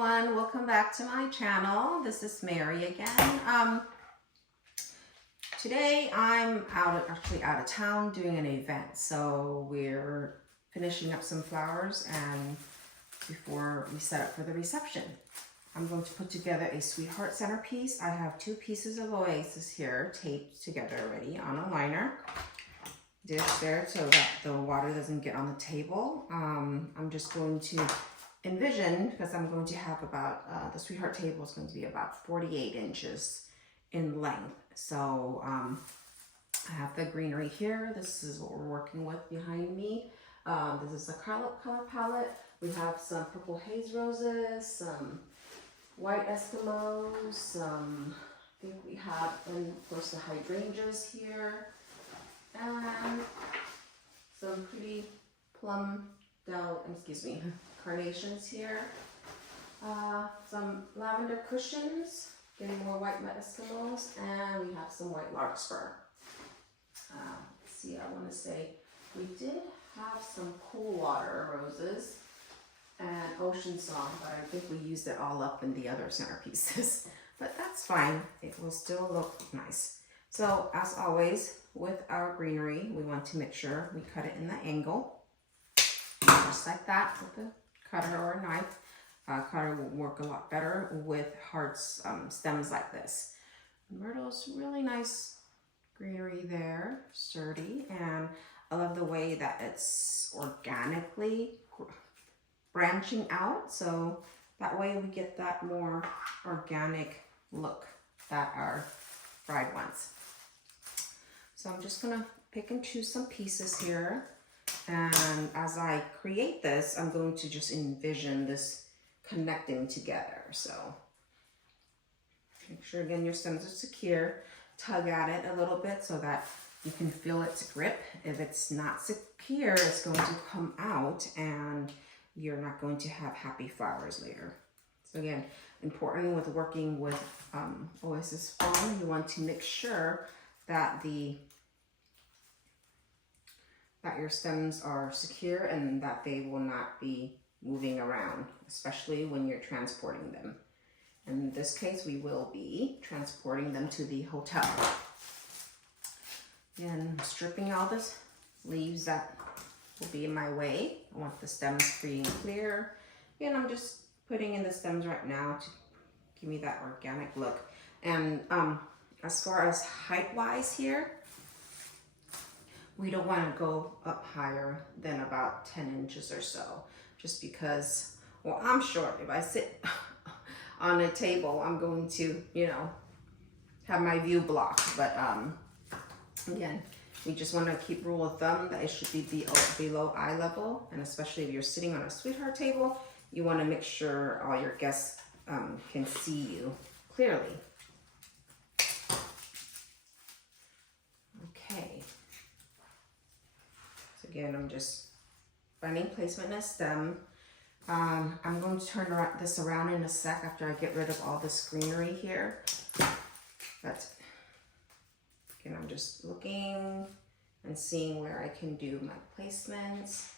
everyone, welcome back to my channel. This is Mary again. Today I'm actually out of town doing an event, so we're finishing up some flowers and before we set up for the reception. I'm going to put together a Sweetheart Centerpiece. I have 2 pieces of Oasis here taped together already on a liner. Dish there so that the water doesn't get on the table. I'm just going to envision, because I'm going to have about, the Sweetheart table is going to be about 48 inches in length. So I have the greenery here. This is what we're working with behind me. This is a color palette. We have some purple haze roses, some white Escimos, I think we have, and of course, the Hydrangeas here, and some pretty Plum Carnations here. Some lavender cushions, getting more white Escimos, and we have some white larkspur. Let's see, I want to say we did have some cool water roses and ocean song, but I think we used it all up in the other centerpieces. But that's fine, it will still look nice. So as always, with our greenery, we want to make sure we cut it in the angle, just like that with a cutter or a knife. Cutter will work a lot better with hard stems like this. Myrtle's really nice greenery there, sturdy, and I love the way that it's organically branching out, so that way we get that more organic look that our bride wants. So I'm just gonna pick and choose some pieces here, and as I create this, I'm going to just envision this connecting together. So make sure again your stems are secure. Tug at it a little bit so that you can feel its grip. If it's not secure, it's going to come out and you're not going to have happy flowers later. So again, important with working with Oasis foam, you want to make sure that your stems are secure and that they will not be moving around, especially when you're transporting them. In this case, we will be transporting them to the hotel. And stripping all the leaves that will be in my way. I want the stems free and clear. And I'm just putting in the stems right now to give me that organic look. And as far as height-wise here, we don't want to go up higher than about 10 inches or so. Just because, well, I'm short. If I sit on a table, I'm going to, you know, have my view blocked. But again, we just want to keep rule of thumb that it should be below eye level. And especially if you're sitting on a Sweetheart table, you want to make sure all your guests can see you clearly. Okay. So again, I'm just finding placement in a stem. I'm going to turn this around in a sec after I get rid of all this greenery here. But again, I'm just looking and seeing where I can do my placements.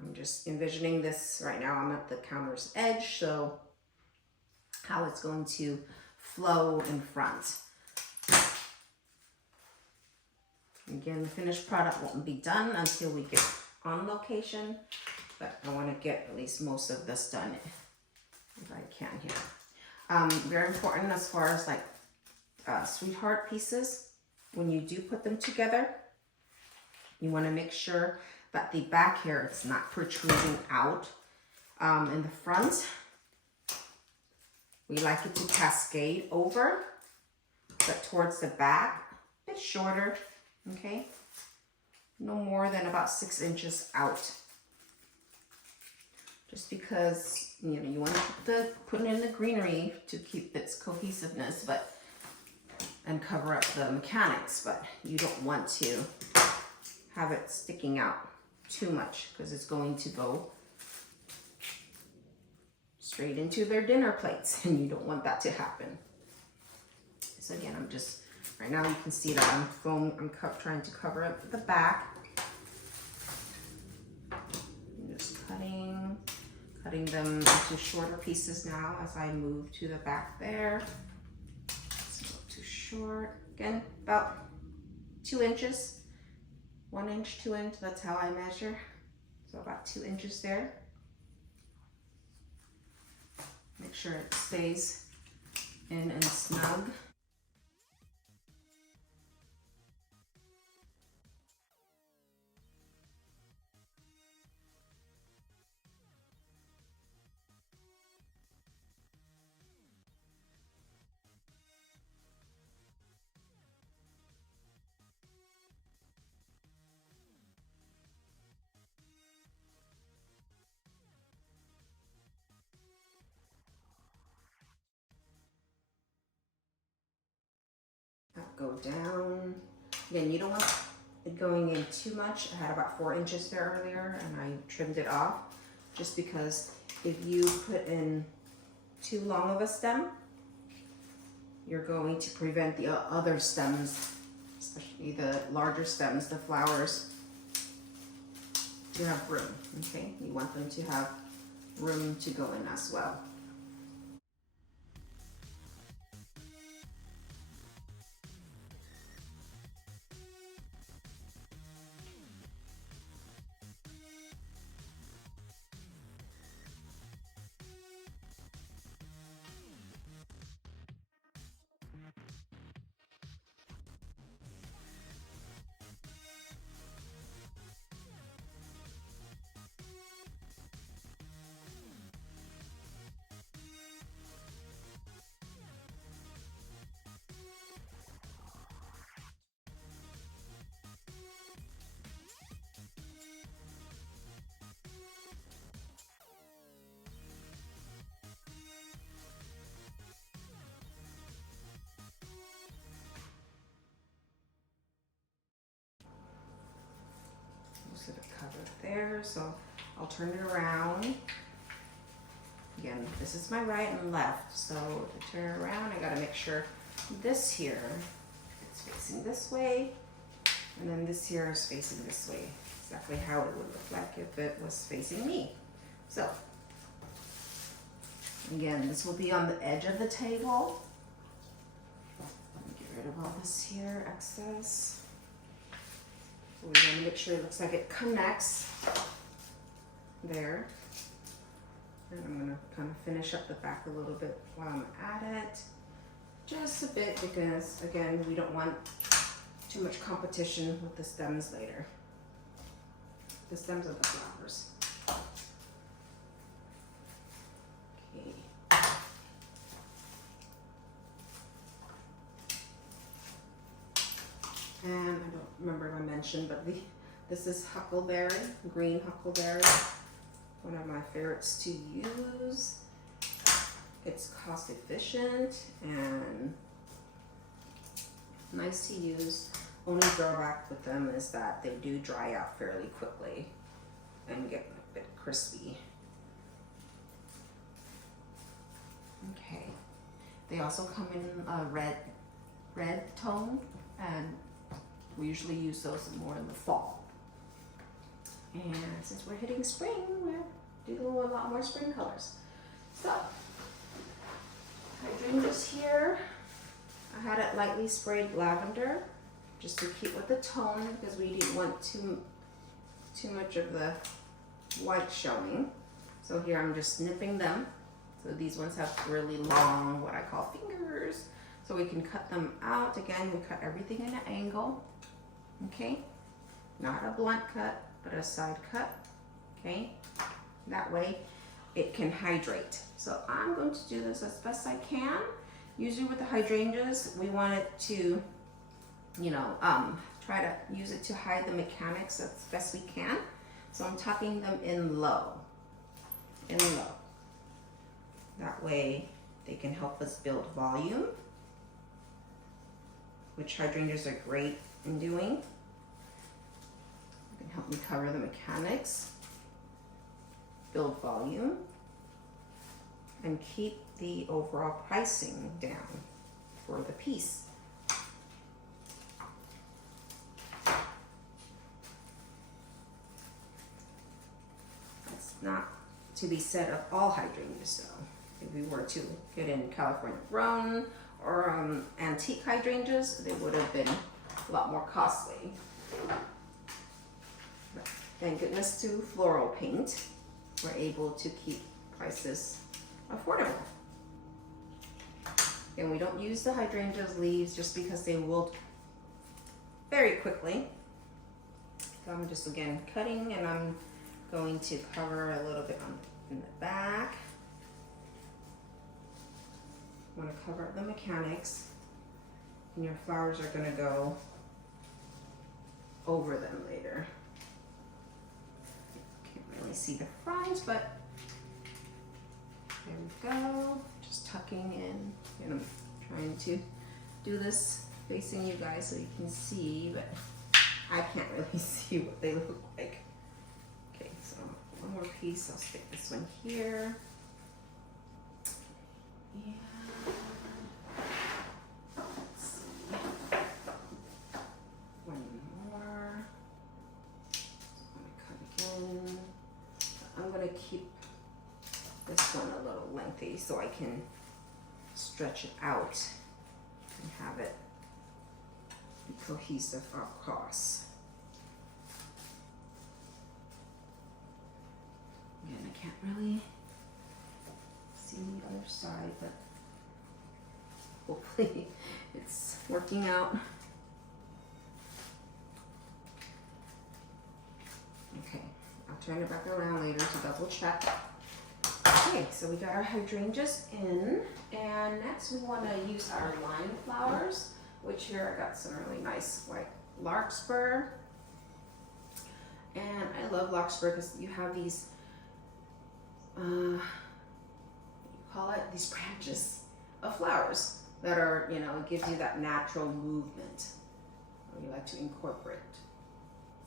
I'm just envisioning this right now. I'm at the counter's edge, so how it's going to flow in front. Again, the finished product won't be done until we get on location, but I want to get at least most of this done if I can here. Very important as far as like Sweetheart pieces, when you do put them together, you want to make sure that the back here is not protruding out in the front. We like it to cascade over, but towards the back, a bit shorter, okay? No more than about 6 inches out. Just because, you know, you want to put in the greenery to keep its cohesiveness, and cover up the mechanics, but you don't want to have it sticking out too much because it's going to go straight into their dinner plates and you don't want that to happen. So again, I'm just, right now you can see that I'm trying to cover up the back. I'm just cutting cutting them into shorter pieces now as I move to the back there. It's a little too short. Again, about 2 inches. 1 inch, 2 inch, that's how I measure. So about 2 inches there. Make sure it stays in and snug. Go down. Again, you don't want it going in too much. I had about 4 inches there earlier and I trimmed it off just because if you put in too long of a stem, you're going to prevent the other stems, especially the larger stems, the flowers, to have room, okay? You want them to have room to go in as well. Sort of covered there, so I'll turn it around. Again, this is my right and left, so to turn it around, I gotta make sure this here is facing this way, and then this here is facing this way. Exactly how it would look like if it was facing me. So, again, this will be on the edge of the table. Let me get rid of all this here, excess. We're going to make sure it looks like it connects there. And I'm going to kind of finish up the back a little bit while I'm at it. Just a bit because, again, we don't want too much competition with the stems later. The stems of the flowers. Okay. And I don't remember if I mentioned, but this is Huckleberry, green Huckleberry. One of my favorites to use. It's cost efficient and nice to use. Only drawback with them is that they do dry out fairly quickly and get a bit crispy. Okay. They also come in a red tone, and we usually use those more in the fall. And since we're hitting spring, we're doing a lot more spring colors. So, hydrangeas here. I had it lightly sprayed lavender, just to keep with the tone because we didn't want too much of the white showing. So here I'm just snipping them. So these ones have really long, what I call fingers. So we can cut them out. Again, we cut everything in an angle. Okay, not a blunt cut, but a side cut. Okay, that way it can hydrate. So I'm going to do this as best I can. Usually with the hydrangeas, we want it to, you know, try to use it to hide the mechanics as best we can. So I'm tucking them in low, That way they can help us build volume, which hydrangeas are great in doing. It can help me cover the mechanics, build volume, and keep the overall pricing down for the piece. It's not to be said of all hydrangeas though. If we were to get in California grown or antique hydrangeas, they would have been a lot more costly. But thank goodness to floral paint, we're able to keep prices affordable. And we don't use the hydrangeas leaves just because they wilt very quickly. So I'm just again cutting, and I'm going to cover a little bit in the back. I'm going to cover up the mechanics, and your flowers are going to go over them later. Can't really see the fronds, but there we go. Just tucking in, and I'm trying to do this facing you guys so you can see, but I can't really see what they look like. Okay, so one more piece. I'll stick this one here. And let's see. One more. So I'm gonna cut again. I'm gonna keep this one a little lengthy so I can stretch it out and have it be cohesive across. Again, I can't really see the other side, but hopefully it's working out. Okay, I'll turn it back around later to double check. Okay, so we got our hydrangeas in, and next we want to use our line flowers, which here I got some really nice white larkspur. And I love larkspur because you have these, what do you call it? These branches of flowers that are, you know, it gives you that natural movement. We like to incorporate.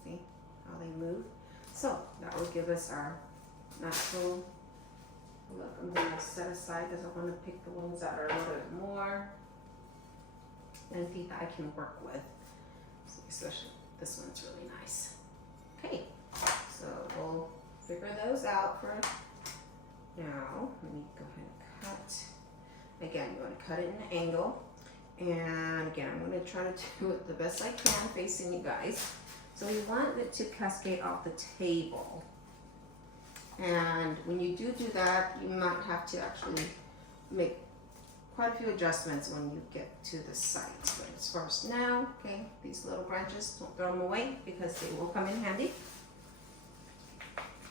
See how they move? So that will give us our natural look. I'm going to set aside because I want to pick the ones that are a little bit more lengthy that I can work with. So especially this one's really nice. Okay, so we'll figure those out for now. Let me go ahead and cut. Again, you want to cut it in an angle. And again, I'm going to try to do it the best I can facing you guys. So we want it to cascade off the table. And when you do that, you might have to actually make quite a few adjustments when you get to the site. But as far as now, okay, these little branches, don't throw them away because they will come in handy.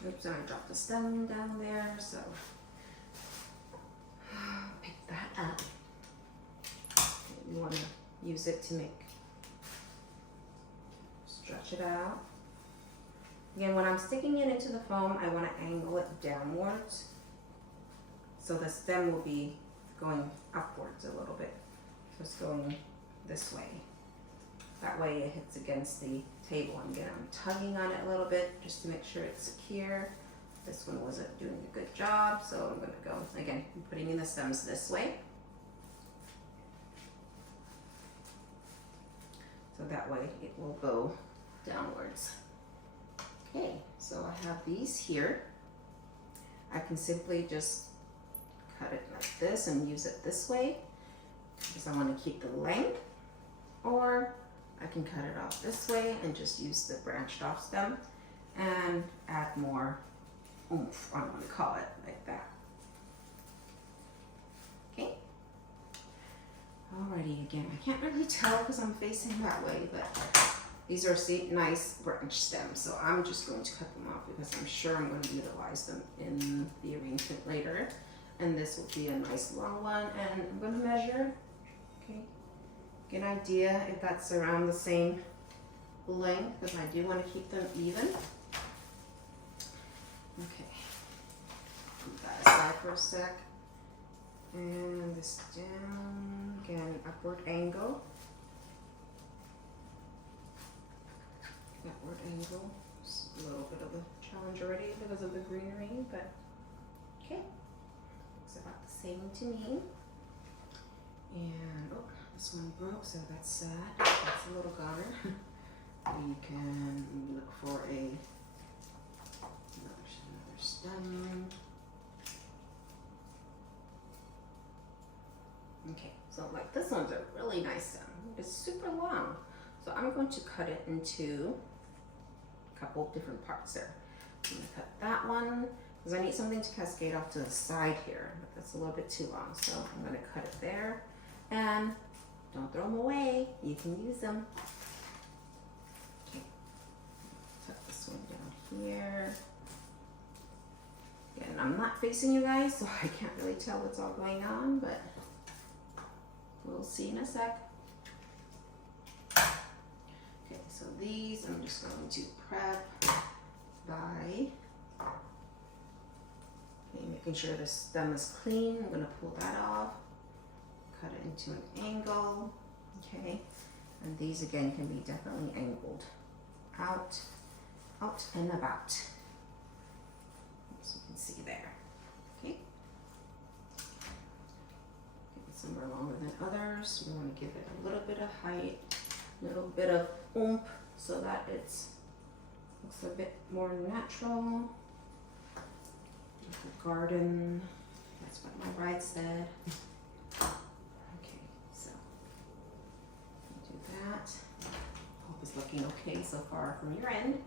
Oops, and I dropped the stem down there, so pick that up. You want to use it to stretch it out. Again, when I'm sticking it into the foam, I want to angle it downwards. So the stem will be going upwards a little bit. So it's going this way. That way it hits against the table. And again, I'm tugging on it a little bit just to make sure it's secure. This one wasn't doing a good job, so I'm going to go, again, I'm putting in the stems this way. So that way it will go downwards. Okay, so I have these here. I can simply just cut it like this and use it this way because I want to keep the length, or I can cut it off this way and just use the branched off stem and add more oomph, I want to call it like that. Okay. Alrighty, again, I can't really tell because I'm facing that way, but these are nice branch stems, so I'm just going to cut them off because I'm sure I'm going to utilize them in the arrangement later. And this will be a nice long one, and I'm going to measure, okay, get an idea if that's around the same length because I do want to keep them even. Okay, put that aside for a sec. And this down, again, upward angle. Upward angle. It's a little bit of a challenge already because of the greenery, but okay. Looks about the same to me. And oh, this one broke, so that's sad. That's a little goner. We can look for another stem. Okay, so like this one's a really nice stem. It's super long. So I'm going to cut it into a couple of different parts there. I'm gonna cut that one because I need something to cascade off to the side here, but that's a little bit too long. So I'm gonna cut it there, and don't throw them away. You can use them. Okay, tuck this one down here. And I'm not facing you guys, so I can't really tell what's all going on, but we'll see in a sec. Okay, so these I'm just going to prep by making sure the stem is clean. I'm going to pull that off, cut it into an angle, okay? And these again can be definitely angled out and about. As you can see there, okay? Some are longer than others. We want to give it a little bit of height, a little bit of oomph so that it looks a bit more natural. Like a garden, that's what my bride said. Okay, so do that. Hope it's looking okay so far from your end.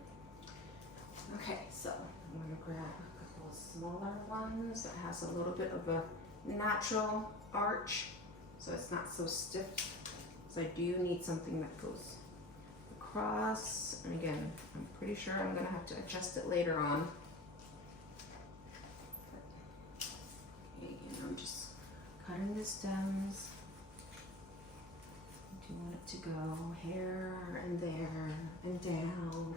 Okay, so I'm going to grab a couple of smaller ones that has a little bit of a natural arch, so it's not so stiff. So I do need something that goes across, and again, I'm pretty sure I'm going to have to adjust it later on. Okay, and I'm just cutting the stems. I do want it to go here and there and down.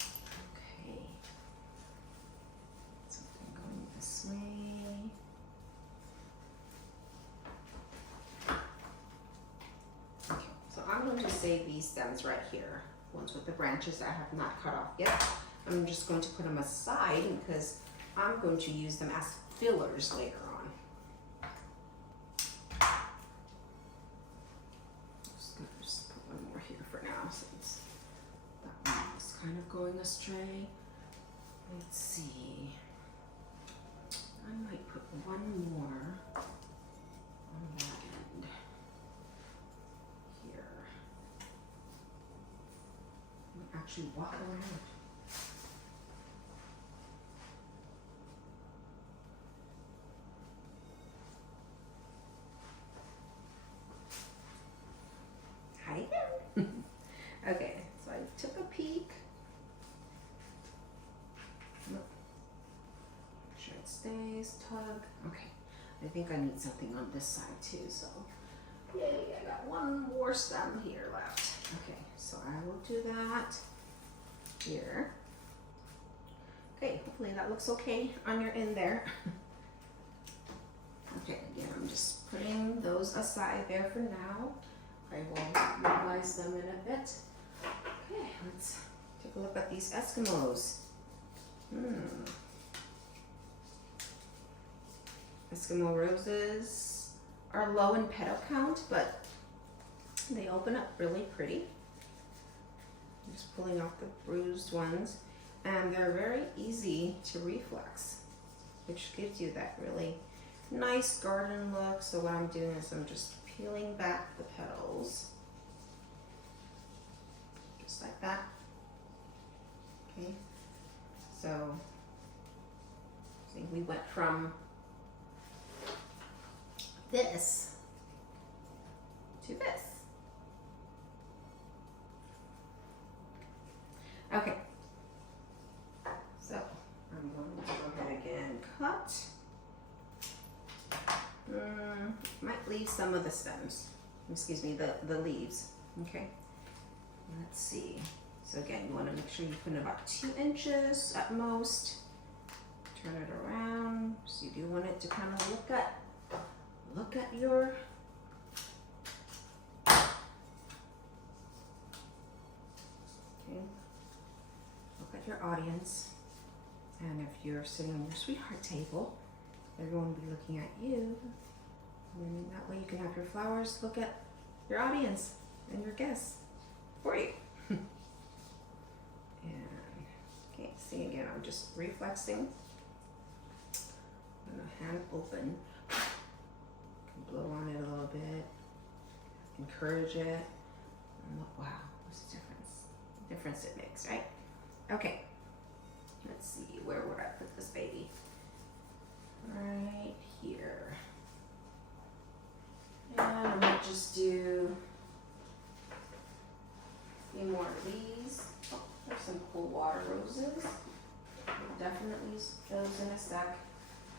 Okay, something going this way. Okay, so I'm going to save these stems right here, ones with the branches that I have not cut off yet. I'm just going to put them aside because I'm going to use them as fillers later on. Just put one more here for now since that one was kind of going astray. Let's see. I might put one more on that end here. Actually walk around. Hi there. Okay, so I took a peek. Look. Make sure it stays, tug. Okay, I think I need something on this side too, so yay, I got one more stem here left. Okay, so I will do that here. Okay, hopefully that looks okay on your end there. Okay, again, I'm just putting those aside there for now. I will utilize them in a bit. Okay, let's take a look at these Eskimos. Eskimo roses are low in petal count, but they open up really pretty. I'm just pulling off the bruised ones, and they're very easy to reflex, which gives you that really nice garden look. So what I'm doing is I'm just peeling back the petals, just like that. Okay, so see, we went from this to this. Okay, so I'm going to go ahead again, cut. Might leave some of the stems, excuse me, the leaves. Okay, let's see. So again, you want to make sure you put in about 2 inches at most. Turn it around. So you do want it to kind of look at your look at your audience. And if you're sitting on your sweetheart table, they're going to be looking at you. And that way you can have your flowers look at your audience and your guests for you. And okay, see again, I'm just reflexing. I'm gonna hand open blow on it a little bit, encourage it, and look, wow, what's the difference it makes, right? Okay, let's see, where would I put this baby? Right here. And I might just do a few more of these. Oh, there's some cool water roses. We'll definitely use those in a sec.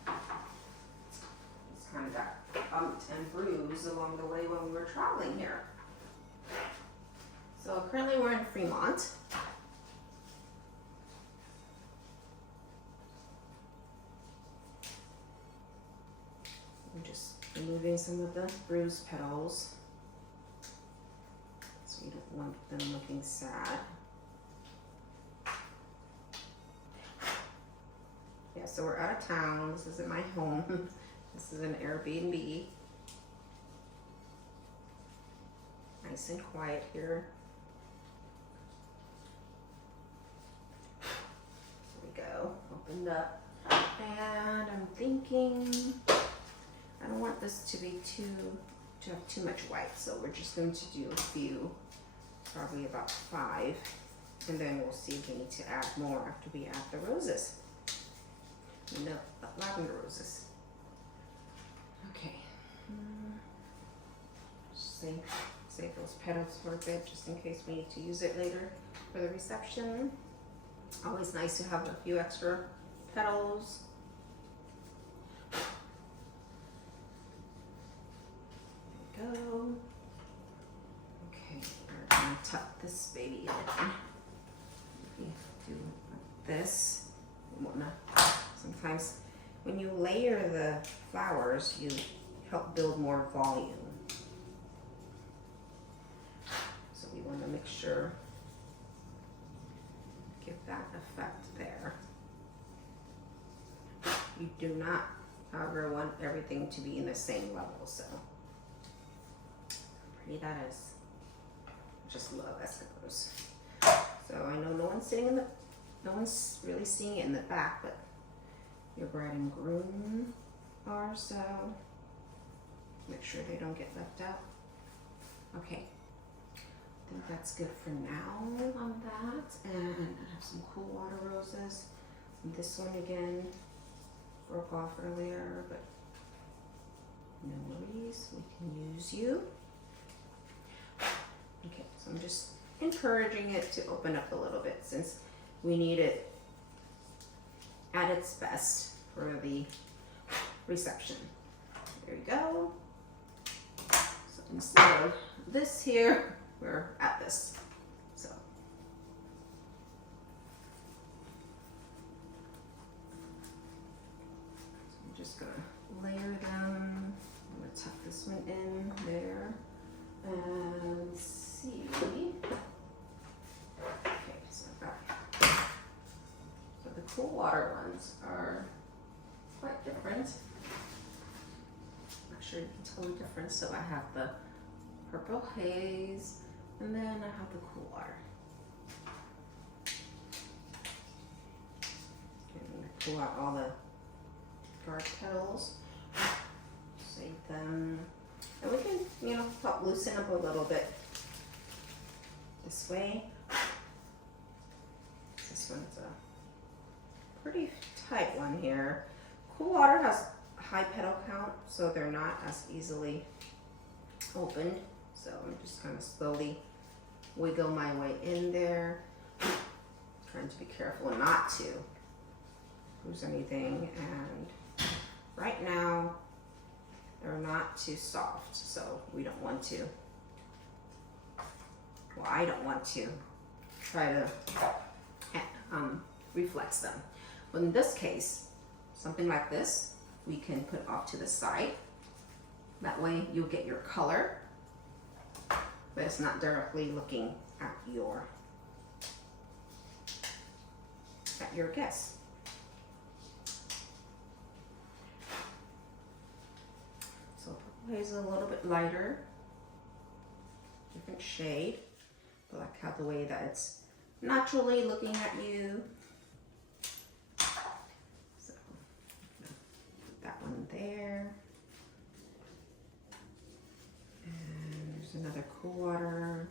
Just kind of got bumped and bruised along the way when we were traveling here. So currently we're in Fremont. I'm just removing some of the bruised petals, so you don't want them looking sad. Yeah, so we're out of town. This isn't my home. This is an Airbnb. Nice and quiet here. There we go. Opened up. And I'm thinking I don't want this to be to have too much white, so we're just going to do a few, probably about 5, and then we'll see if we need to add more after we add the roses. No, lavender roses. Okay. Save those petals for a bit, just in case we need to use it later for the reception. Always nice to have a few extra petals. There we go. Okay, we're gonna tuck this baby in. We do like this. You wanna, sometimes when you layer the flowers, you help build more volume. So we want to make sure, give that effect there. You do not, however, want everything to be in the same level, so pretty that is. I just love Escimos. So I know no one's really seeing it in the back, but your bride and groom are, so make sure they don't get left out. Okay, I think that's good for now on that. And I have some cool water roses. And this one again broke off earlier, but no worries, we can use you. Okay, so I'm just encouraging it to open up a little bit since we need it at its best for the reception. There we go. So instead of this here, we're at this. So I'm just gonna layer them. I'm gonna tuck this one in there and see. Okay, so I've got, so the cool water ones are quite different. Not sure you can tell the difference. So I have the purple haze, and then I have the cool water. Okay, I'm gonna pull out all the dark petals, save them, and we can, help loosen up a little bit this way. This one's a pretty tight one here. Cool water has high petal count, so they're not as easily opened. So I'm just kind of slowly wiggle my way in there, trying to be careful not to lose anything. And right now they're not too soft, so we don't want to, well, I don't want to try to reflex them. But in this case, something like this, we can put off to the side. That way you'll get your color, but it's not directly looking at your guest. So purple haze is a little bit lighter, different shade, but I like how the way that it's naturally looking at you. So put that one there. another cool water.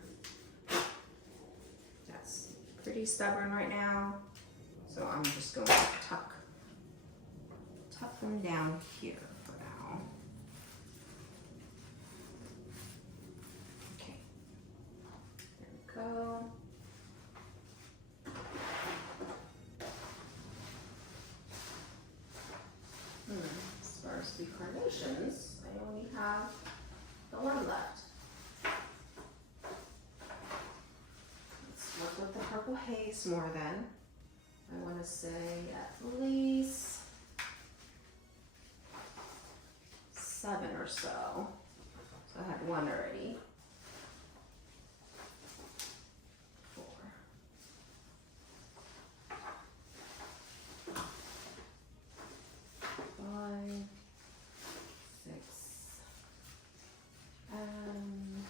That's pretty stubborn right now. So I'm just going to tuck them down here for now. Okay, there we go. As far as Sweet Carnations, I only have the one left. Let's work with the purple haze more then. I want to say at least 7 or so. So I had 1 already. 4. 5, 6, and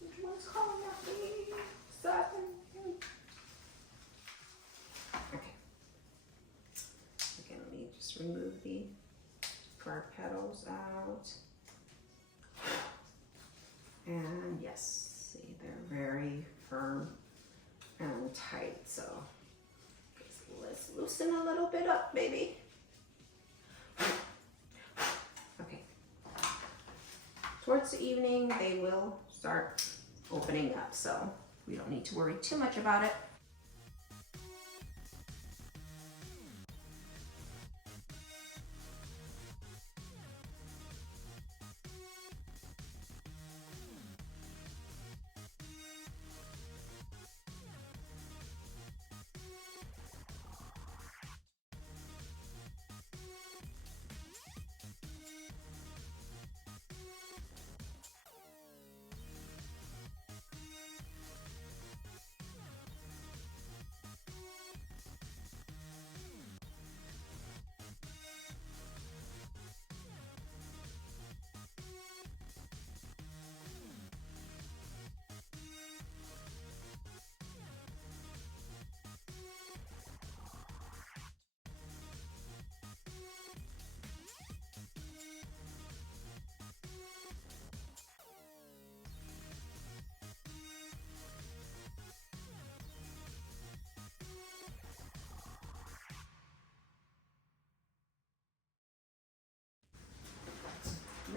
which one's calling at me? 7. Okay. Again, let me just remove the card petals out. And yes, see, they're very firm and tight, so let's loosen a little bit up, baby. Okay. Towards the evening, they will start opening up, so we don't need to worry too much about it.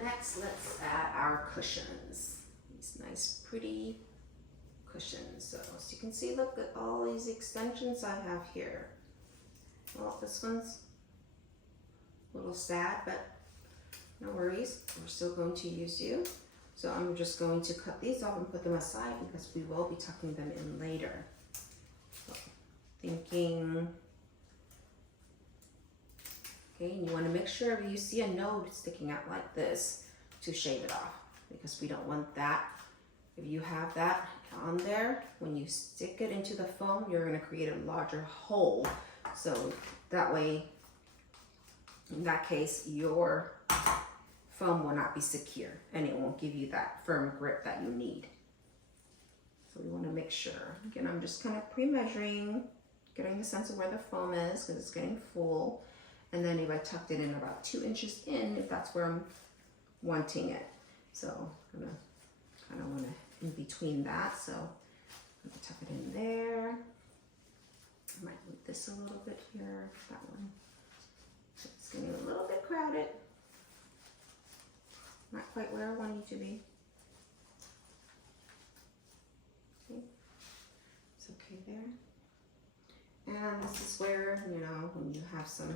Next, let's add our cushions. These nice, pretty cushions. So as you can see, look at all these extensions I have here. Well, this one's a little sad, but no worries. We're still going to use you. So I'm just going to cut these off and put them aside because we will be tucking them in later. So, thinking. Okay, and you want to make sure if you see a node sticking out like this to shave it off because we don't want that. If you have that on there, when you stick it into the foam, you're going to create a larger hole. So that way, in that case, your foam will not be secure and it won't give you that firm grip that you need. So we want to make sure. Again, I'm just kind of pre-measuring, getting a sense of where the foam is because it's getting full. And then if I tucked it in about 2 inches in, if that's where I'm wanting it. So I'm gonna kind of want to in between that. So I'm gonna tuck it in there. I might move this a little bit here, that one. So it's getting a little bit crowded. Not quite where I want you to be. Okay, it's okay there. And this is where, you know, when you have some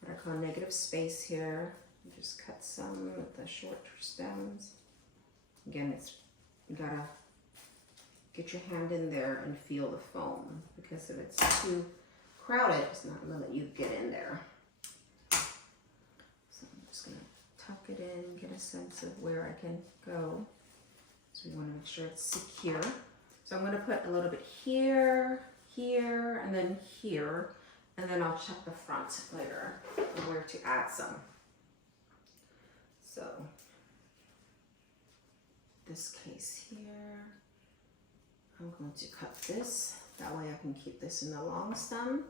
what I call negative space here, you just cut some with the short stems. Again, you gotta get your hand in there and feel the foam because if it's too crowded, it's not gonna let you get in there. So I'm just gonna tuck it in, get a sense of where I can go. So we wanna make sure it's secure. So I'm gonna put a little bit here, here, and then here. And then I'll check the front later and where to add some. So this case here, I'm going to cut this. That way I can keep this in the long stem.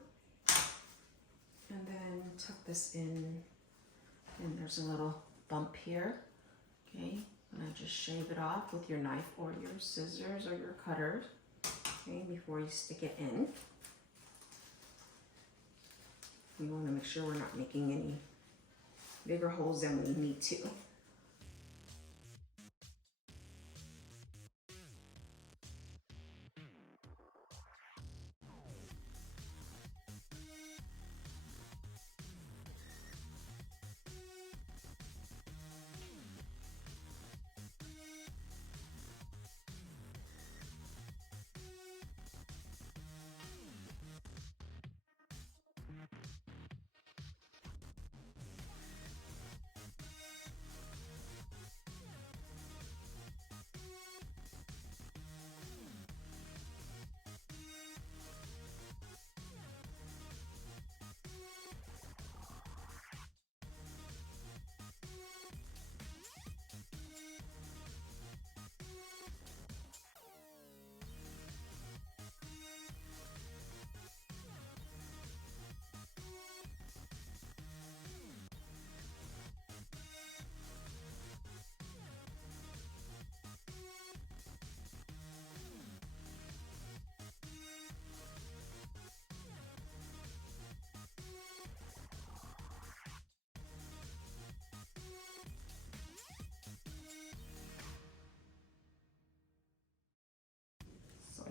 And then tuck this in And there's a little bump here. Okay, and I just shave it off with your knife or your scissors or your cutters. Okay, before you stick it in. We want to make sure we're not making any bigger holes than we need to.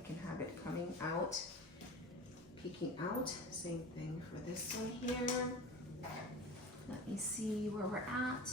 Can have it coming out, peeking out. Same thing for this one here. Let me see where we're at.